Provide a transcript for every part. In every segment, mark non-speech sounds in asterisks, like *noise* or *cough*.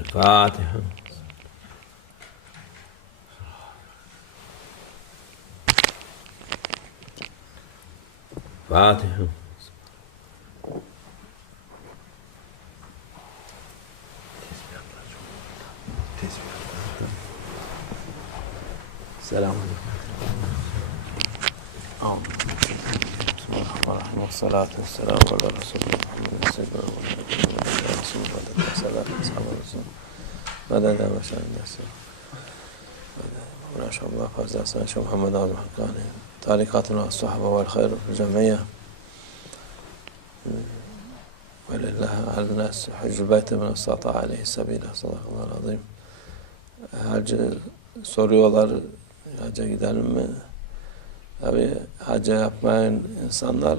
الفاتحة. فاتحة. السلام عليكم. الله الرحمن الرحيم والصلاة والسلام على رسول الله محمد سيدنا محمد يا رسول الله مدد سلام أصحاب الرسول مدد بشر الناس ما شاء الله فاز أحسن شو محمد آل حقاني تعليقاتنا الصحبة والخير في الجمعية ولله على الناس حج البيت من استطاع عليه السبيل صدق الله العظيم Hacı soruyorlar hacca gidelim mi? Tabi hacca yapmayan insanlar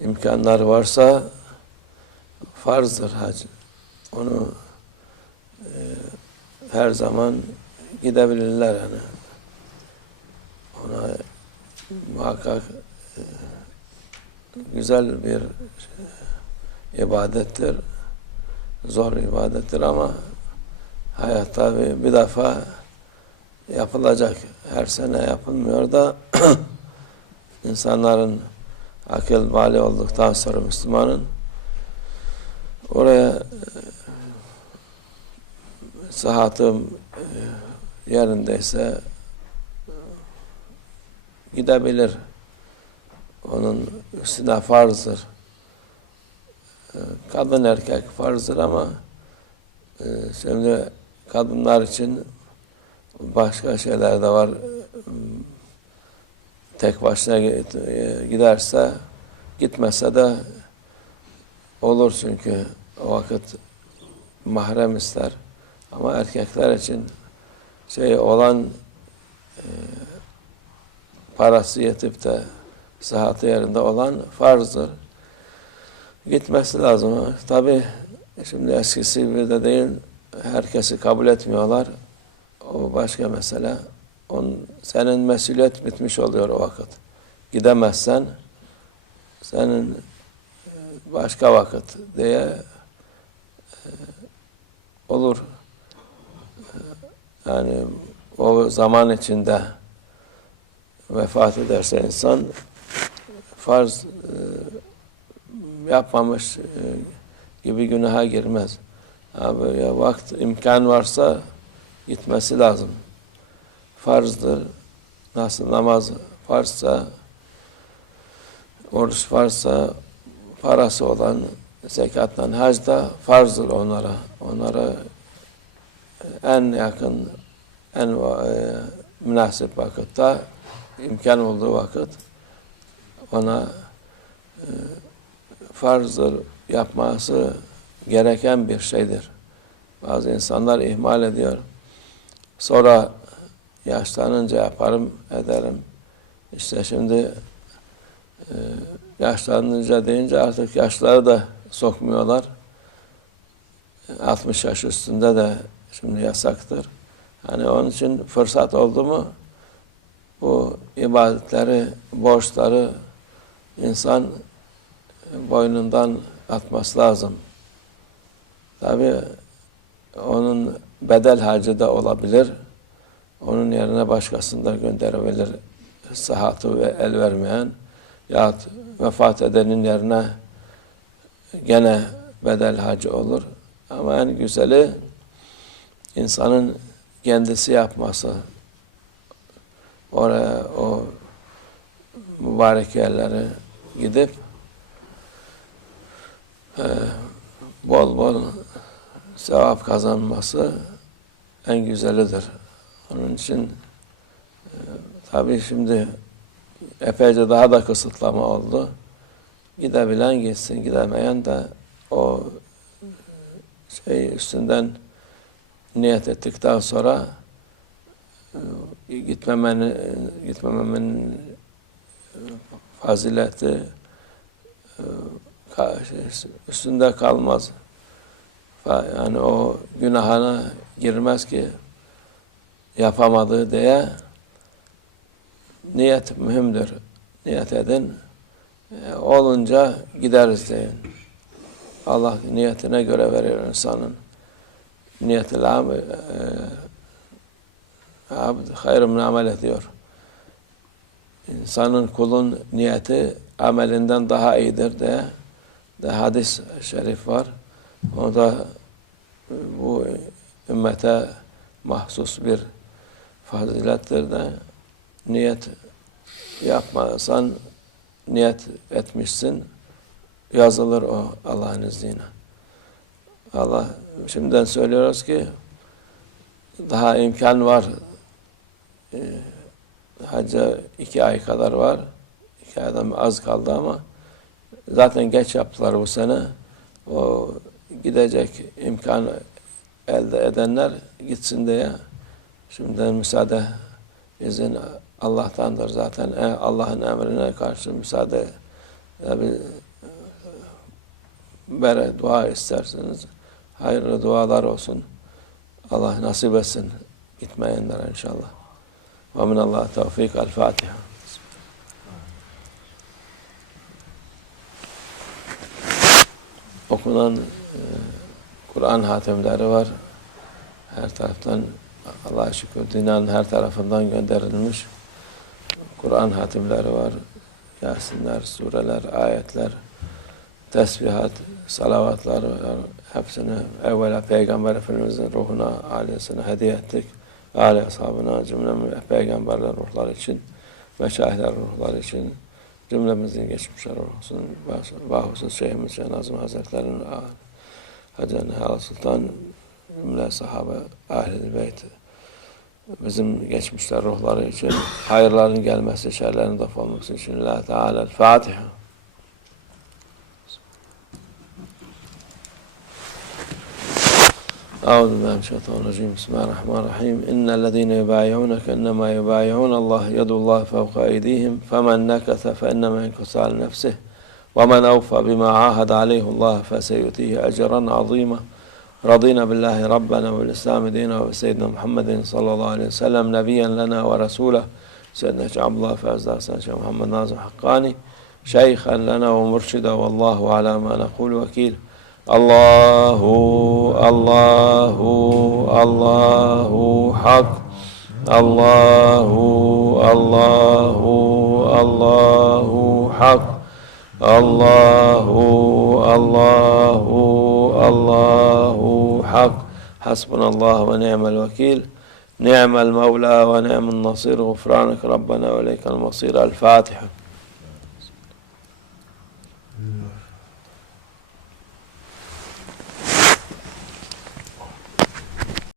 imkanları varsa farzdır hac. Onu e, her zaman gidebilirler yani. Ona muhakkak e, güzel bir e, ibadettir. Zor ibadettir ama hayatta bir, bir defa yapılacak. Her sene yapılmıyor da *clears throat* insanların akıl bali olduktan sonra Müslümanın oraya e, sıhhatım e, yerindeyse e, gidebilir. Onun üstüne farzdır. Kadın erkek farzdır ama şimdi kadınlar için başka şeyler de var. Tek başına giderse gitmese de olur çünkü o vakit mahrem ister. Ama erkekler için şey olan e, parası yetip de sıhhati yerinde olan farzdır. Gitmesi lazım. Tabi şimdi eskisi gibi de değil herkesi kabul etmiyorlar. O başka mesele. On, senin mesuliyet bitmiş oluyor o vakit. Gidemezsen senin e, başka vakit diye e, olur. E, yani o zaman içinde vefat ederse insan farz yapmamış gibi günaha girmez. Abi ya vakit imkan varsa gitmesi lazım. Farzdır. Nasıl namaz farzsa, oruç farzsa, parası olan zekattan hac da farzdır onlara. Onlara en yakın, en e, münasip vakitte, imkan olduğu vakit ona e, farzdır yapması gereken bir şeydir. Bazı insanlar ihmal ediyor. Sonra yaşlanınca yaparım, ederim. İşte şimdi e, yaşlanınca deyince artık yaşları da sokmuyorlar. 60 yaş üstünde de şimdi yasaktır. Hani onun için fırsat oldu mu bu ibadetleri, borçları insan boynundan atması lazım. Tabi onun bedel harcı da olabilir. Onun yerine başkasını da gönderebilir. Sıhhatı ve el vermeyen yahut vefat edenin yerine gene bedel hacı olur. Ama en güzeli insanın kendisi yapması. Oraya o mübarek yerlere gidip e, bol bol sevap kazanması en güzelidir. Onun için e, tabii şimdi epeyce daha da kısıtlama oldu. Gidebilen gitsin, gidemeyen de o şey üstünden niyet ettikten sonra e, gitmemenin gitmememin fazileti e, üstünde kalmaz. Yani o günahına girmez ki yapamadığı diye niyet mühimdir. Niyet edin. E, olunca gideriz deyin. Allah niyetine göre veriyor insanın. niyetil amel e, abd hayrun min amele diyor. İnsanın kulun niyeti amelinden daha iyidir de, de hadis şerif var. O da bu ümmete mahsus bir fazilettir de niyet yapmasan niyet etmişsin yazılır o Allah'ın izniyle. Allah şimdiden söylüyoruz ki daha imkan var. Ee, hacca iki ay kadar var. İki aydan az kaldı ama zaten geç yaptılar bu sene. O gidecek imkan elde edenler gitsin diye şimdiden müsaade izin Allah'tandır zaten. E, Allah'ın emrine karşı müsaade tabi bere dua isterseniz hayırlı dualar olsun. Allah nasip etsin gitmeyenlere inşallah. Ve minallah tevfik. El Fatiha. Okunan e, Kur'an hatimleri var. Her taraftan Allah'a şükür dünyanın her tarafından gönderilmiş Kur'an hatimleri var. Yasinler, sureler, ayetler, tesbihat, salavatlar var. Hepsini evvela Peygamber Efendimizin ruhuna, ailesine hediye ettik. Aile ashabına, cümle peygamberler ruhları için, meşahitler ruhları için, cümlemizin geçmişler olsun. Bahusus Şeyhimiz Şeyh Nazım Hazretleri'nin Hacı Nihal Sultan, cümle sahabe, ahl-i beyt, bizim geçmişler ruhları için, hayırların gelmesi, şerlerin def olması için. La Teala Fatiha. أعوذ بالله من الشيطان الرجيم. بسم الله الرحمن الرحيم. إن الذين يبايعونك إنما يبايعون الله يد الله فوق أيديهم. فمن نكث فإنما ينكث على نفسه ومن أوفى بما عاهد عليه الله فسيؤتيه أجرا عظيما. رضينا بالله ربنا والإسلام دينا وسيدنا محمد صلى الله عليه وسلم نبيا لنا ورسوله سيدنا عبد الله فاز حسن شيخ محمد ناظم حقاني شيخا لنا ومرشدا والله على ما نقول وكيل. الله الله الله حق. الله الله الله حق. الله الله الله حق حسبنا الله ونعم الوكيل نعم المولى ونعم النصير غفرانك ربنا وإليك المصير الفاتحة